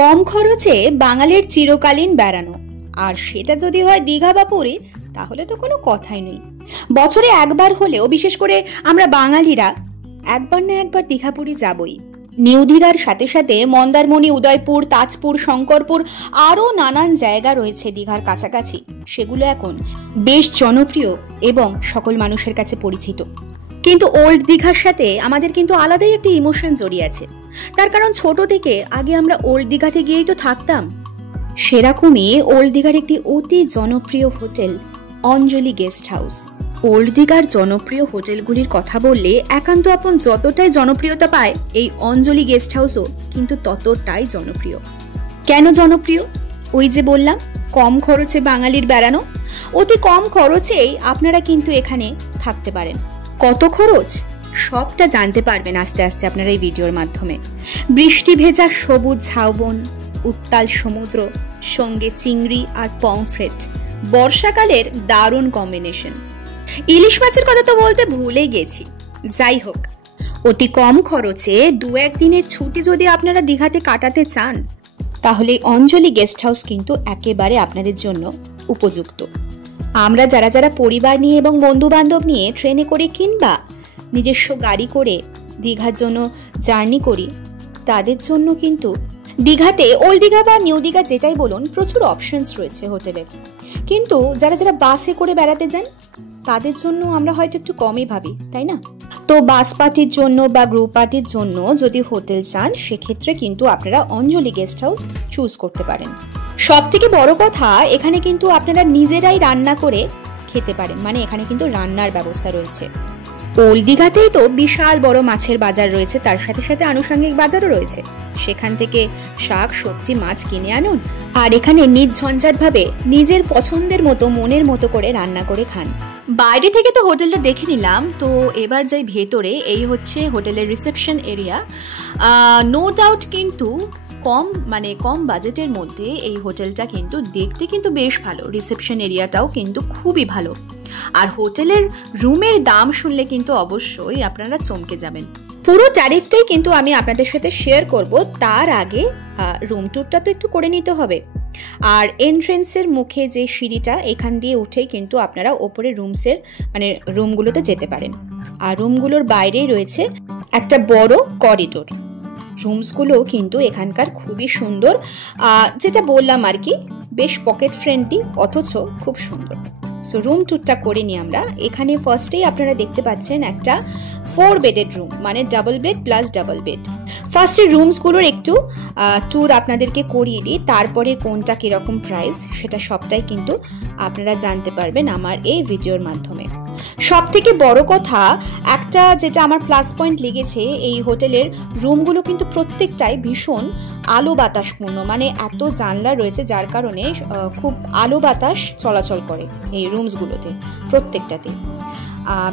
কম খরচে বাঙালির চিরকালীন বেড়ানো, আর সেটা যদি হয় দীঘা বা পুরী, তাহলে তো কোনো কথাই নেই। বছরে একবার হলেও, বিশেষ করে আমরা বাঙালিরা একবার না একবার দীঘা পুরী যাবই। নিউ দীঘার সাথে সাথে মন্দারমণি, উদয়পুর, তাজপুর, শঙ্করপুর আরও নানান জায়গা রয়েছে দীঘার কাছাকাছি। সেগুলো এখন বেশ জনপ্রিয় এবং সকল মানুষের কাছে পরিচিত। কিন্তু ওল্ড দীঘার সাথে আমাদের কিন্তু আলাদাই একটি ইমোশন জড়িয়ে আছে। তার কারণ ছোট থেকে আগে আমরা ওল্ড দীঘাতে গিয়েই তো থাকতাম। সেরকমই ওল্ড দীঘার একটি অতি জনপ্রিয় হোটেল অঞ্জলি গেস্ট হাউস। ওল্ড দীঘার জনপ্রিয় হোটেলগুলির কথা বললে একান্ত আপন যতটাই জনপ্রিয়তা পায়, এই অঞ্জলি গেস্ট হাউসও কিন্তু ততটাই জনপ্রিয়। কেন জনপ্রিয়? ওই যে বললাম, কম খরচে বাঙালির বেড়ানো। অতি কম খরচেই আপনারা কিন্তু এখানে থাকতে পারেন। কত খরচ সবটা জানতে পারবেন আস্তে আস্তে আপনারা এই ভিডিওর মাধ্যমে। বৃষ্টি ভেজা সবুজ ঝাউবন, উত্তাল সমুদ্র, সঙ্গে চিংড়ি আর পমফ্রেট, বর্ষাকালের দারুণ কম্বিনেশন। ইলিশ মাছের কথা তো বলতে ভুলে গেছি। যাই হোক, অতি কম খরচে 2-1 দিনের ছুটি যদি আপনারা দীঘাতে কাটাতে চান, তাহলে অঞ্জলি গেস্ট হাউস কিন্তু একেবারে আপনাদের জন্য উপযুক্ত। আমরা যারা যারা পরিবার নিয়ে এবং বন্ধু বান্ধব নিয়ে ট্রেনে করে কিংবা নিজস্ব গাড়ি করে দীঘার জন্য জার্নি করি, তাদের জন্য কিন্তু দীঘাতে ওল্ড দীঘা বা নিউ দীঘা যেটাই বলুন, প্রচুর অপশনস রয়েছে হোটেলের। কিন্তু যারা যারা বাসে করে বেড়াতে যান, তাদের জন্য আমরা হয়তো একটু কমই ভাবি, তাই না? তো বাস পার্টির জন্য বা গ্রুপ পার্টির জন্য যদি হোটেল চান, সেক্ষেত্রে কিন্তু আপনারা অঞ্জলি গেস্ট হাউস চুজ করতে পারেন। সব থেকে বড় কথা, এখানে কিন্তু আপনারা নিজেরাই রান্না করে খেতে পারেন, মানে এখানে কিন্তু রান্নার ব্যবস্থা রয়েছে। ওল্ড দীঘাতেই তো বিশাল বড় মাছের বাজার রয়েছে, তার সাথে সাথে আনুষঙ্গিক বাজারও রয়েছে। সেখান থেকে শাক, সবজি, মাছ কিনে আনুন, আর এখানে নির্ঝঞ্ঝাট ভাবে নিজের পছন্দের মতো মনের মতো করে রান্না করে খান। বাইরে থেকে তো হোটেলটা দেখে নিলাম, তো এবার যাই ভেতরে। এই হচ্ছে হোটেলের রিসেপশন এরিয়া। নো ডাউট কিন্তু কম বাজেটের মধ্যে এই হোটেলটা কিন্তু দেখতে কিন্তু বেশ ভালো। রিসেপশন এরিয়াটাও কিন্তু খুবই ভালো। আর হোটেলের রুমের দাম শুনলে কিন্তু অবশ্যই আপনারা চমকে যাবেন। পুরো ট্যারিফটাই কিন্তু আমি আপনাদের সাথে শেয়ার করব। তার আগে রুম ট্যুরটা তো একটু করে নিতে হবে। আর এন্ট্রেন্সের মুখে যে সিঁড়িটা, এখান দিয়ে উঠেই কিন্তু আপনারা ওপরে রুমগুলোতে যেতে পারেন। আর রুমগুলোর বাইরেই রয়েছে একটা বড় করিডোর। রুমসগুলো কিন্তু এখানকার খুবই সুন্দর, যেটা বললাম আর কি, বেশ পকেট ফ্রেন্ডলি অথচ খুব সুন্দর। সো রুম ট্যুরটা করে নিই আমরা। এখানে ফার্স্টেই আপনারা দেখতে পাচ্ছেন একটা 4 বেডেড রুম, মানে double bed plus double bed. ফার্স্টে রুমসগুলোর একটু ট্যুর আপনাদেরকে করিয়ে দিই, তারপরে কোনটা কিরকম প্রাইস সেটা সবটাই কিন্তু আপনারা জানতে পারবেন আমার এই ভিডিওর মাধ্যমে। সব থেকে বড় কথা, একটা যেটা আমার প্লাস পয়েন্ট লেগেছে, এই হোটেলের রুমগুলো কিন্তু প্রত্যেকটাই ভীষণ আলো বাতাসপূর্ণ, মানে এত জানলা রয়েছে যার কারণে খুব আলো বাতাস চলাচল করে এই রুমসগুলোতে প্রত্যেকটাতে।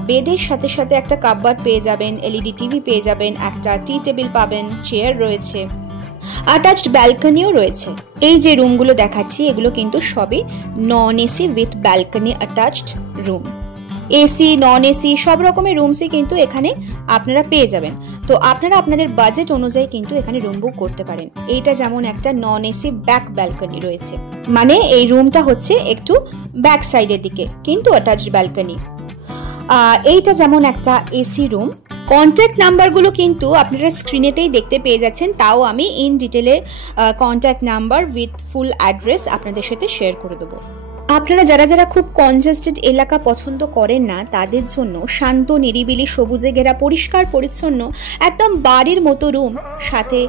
বেডের সাথে সাথে একটা কাপবোর্ড পেয়ে যাবেন, এলইডি টিভি পেয়ে যাবেন, একটা টি টেবিল পাবেন, চেয়ার রয়েছে, অ্যাটাচড ব্যালকনিও রয়েছে। এই যে রুমগুলো দেখাচ্ছি, এগুলো কিন্তু সবই non AC with balcony attached room. AC, non AC সব রকমের রুমসই কিন্তু এখানে আপনারা পেয়ে যাবেন। তো আপনারা আপনাদের বাজেট অনুযায়ী কিন্তু এখানে রুম বুক করতে পারেন। এইটা যেমন একটা নন এসি ব্যাক ব্যালকনি রয়েছে, মানে এই রুমটা হচ্ছে একটু ব্যাক সাইডের দিকে কিন্তু অ্যাটাচড ব্যালকনি। এইটা যেমন একটা এসি রুম। কন্ট্যাক্ট নাম্বারগুলো কিন্তু আপনারা স্ক্রিনেতেই দেখতে পেয়ে যাচ্ছেন, তাও আমি ইন ডিটেলে contact number with full address আপনাদের সাথে শেয়ার করে দেবো। আপনারা যারা যারা খুব কনজেস্টেড এলাকা পছন্দ করেন না, তাদের জন্য শান্ত, নিরিবিলি, সবুজে ঘেরা, পরিষ্কার পরিচ্ছন্ন, একদম বাড়ির মতো রুম, সাথে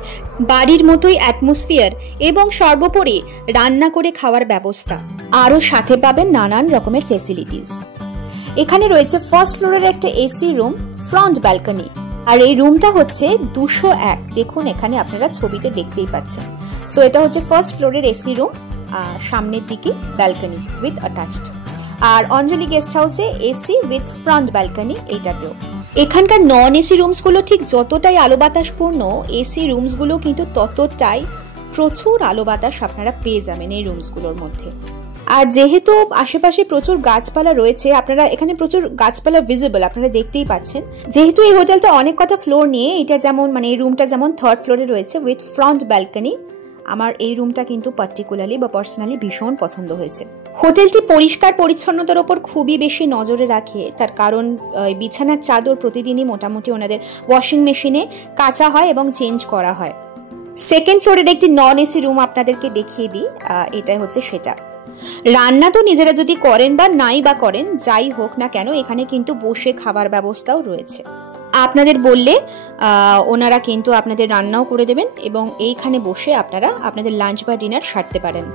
বাড়ির মতোই অ্যাটমসফিয়ার এবং সর্বোপরি রান্না করে খাওয়ার ব্যবস্থা। আরও সাথে পাবেন নানান রকমের ফেসিলিটিস। এখানে রয়েছে ফার্স্ট ফ্লোরের একটা এসি রুম, ফ্রন্ট ব্যালকনি। আর এই রুমটা হচ্ছে 201। দেখুন এখানে আপনারা ছবিতে দেখতেই পাচ্ছেন। সো এটা হচ্ছে ফার্স্ট ফ্লোরের এসি রুম, সামনের দিকে ব্যালকনি উইথ অ্যাটাচড। আর অঞ্জলি গেস্ট হাউসে এসি উইথ ফ্রন্ট ব্যালকনি এইটাতেও। এখানকার নন এসি রুমসগুলো ঠিক যতটাই আলো বাতাসপূর্ণ, এসি রুমসগুলো কিন্তু ততটাই প্রচুর আলো বাতাস আপনারা পেয়ে যাবেন এই রুমসগুলোর মধ্যে। আর যেহেতু আশেপাশে প্রচুর গাছপালা রয়েছে, আপনারা এখানে প্রচুর গাছপালা ভিজিবল আপনারা দেখতেই পাচ্ছেন। যেহেতু এই হোটেলটা অনেক কটা ফ্লোর নিয়ে, এটা যেমন এই রুমটা যেমন 3rd ফ্লোরে রয়েছে উইথ ফ্রন্ট ব্যালকনি, আমার এই রুমটা কিন্তু পার্টিকুলারলি বা পার্সোনালি ভীষণ পছন্দ হয়েছে। হোটেলটি পরিষ্কার পরিচ্ছন্নতার ওপর খুবই বেশি নজরে রাখে, তার কারণ বিছানার চাদর প্রতিদিনই মোটামুটি ওনাদের ওয়াশিং মেশিনে কাচা হয় এবং চেঞ্জ করা হয়। সেকেন্ড ফ্লোরের একটি নন এসি রুম আপনাদেরকে দেখিয়ে দিই, এটাই হচ্ছে সেটা। রান্না তো নিজেরা যদি করেন বা নাই বা করেন, যাই হোক না কেন, এখানে কিন্তু বসে খাবার ব্যবস্থাও রয়েছে। আপনাদের বললে ওনারা কিন্তু আপনাদের রান্নাও করে দেবেন এবং এইখানে বসে আপনারা আপনাদের লাঞ্চ বা ডিনার সারতে পারেন।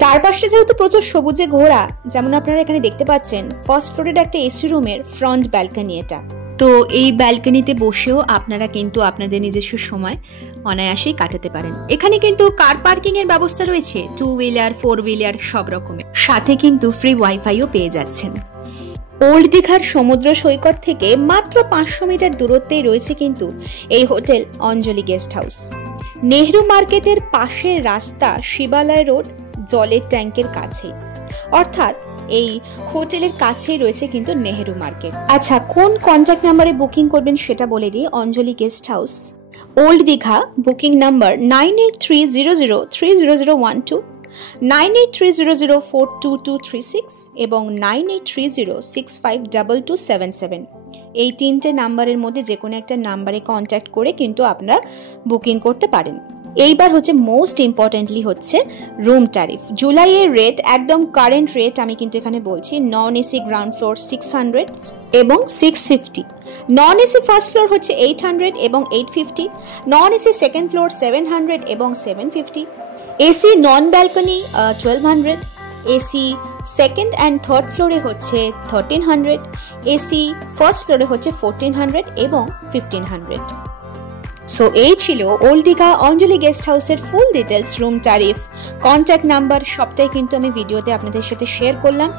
চারপাশে যেহেতু প্রচুর সবুজে ঘোরা, যেমন আপনারা এখানে দেখতে পাচ্ছেন, ফার্স্ট ফ্লোরের একটা এসি রুমের ফ্রন্ট ব্যালকনি এটা। তো এই ব্যালকনিতে বসেও আপনারা কিন্তু আপনাদের নিজস্ব সময় অনায়াসেই কাটাতে পারেন। এখানে কিন্তু কার পার্কিং এর ব্যবস্থা রয়েছে, 2 হুইলার 4 হুইলার সব রকমের, সাথে কিন্তু ফ্রি ওয়াইফাইও পেয়ে যাচ্ছেন। ওল্ড দীঘার সমুদ্র সৈকত থেকে মাত্র 500 মিটার দূরত্বেই রয়েছে কিন্তু এই হোটেল অঞ্জলি গেস্ট হাউস। নেহরু মার্কেটের পাশের রাস্তা শিবালয় রোড জলের ট্যাঙ্কের কাছে, অর্থাৎ এই হোটেলের কাছেই রয়েছে কিন্তু নেহেরু মার্কেট। আচ্ছা, কোন কন্ট্যাক্ট নাম্বারে বুকিং করবেন সেটা বলে দিই। Anjali guest house, old Digha, booking number 9830030012, 9830042236 এবং 9830652277। এই 3টে নাম্বারের মধ্যে যে কোনো একটা নাম্বারে কন্ট্যাক্ট করে কিন্তু আপনারা বুকিং করতে পারেন। এইবার হচ্ছে মোস্ট ইম্পর্টেন্টলি হচ্ছে রুম ট্যারিফ। জুলাইয়ের রেট একদম কারেন্ট রেট আমি কিন্তু এখানে বলছি। নন এসি গ্রাউন্ড ফ্লোর 600 এবং 650, নন এসি ফার্স্ট ফ্লোর হচ্ছে 800 এবং 850, নন এসি সেকেন্ড ফ্লোর 700 এবং 750, AC non balcony 1200, AC second and third ফ্লোরে হচ্ছে 1300, এসি ফার্স্ট ফ্লোরে হচ্ছে 1400 এবং 1500। সো এই ছিল ওল্ড দীঘা অঞ্জলি গেস্ট হাউসের full details, room tariff, contact number সবটাই কিন্তু আমি ভিডিওতে আপনাদের সাথে শেয়ার করলাম।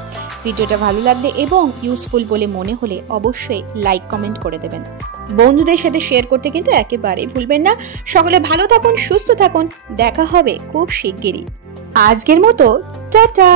ভিডিওটা ভালো লাগলে এবং ইউজফুল বলে মনে হলে অবশ্যই লাইক কমেন্ট করে দেবেন। বন্ধুদের সাথে শেয়ার করতে কিন্তু একেবারেই ভুলবেন না। সকলে ভালো থাকুন, সুস্থ থাকুন, দেখা হবে খুব শিগগিরই। আজকের মতো টাটা।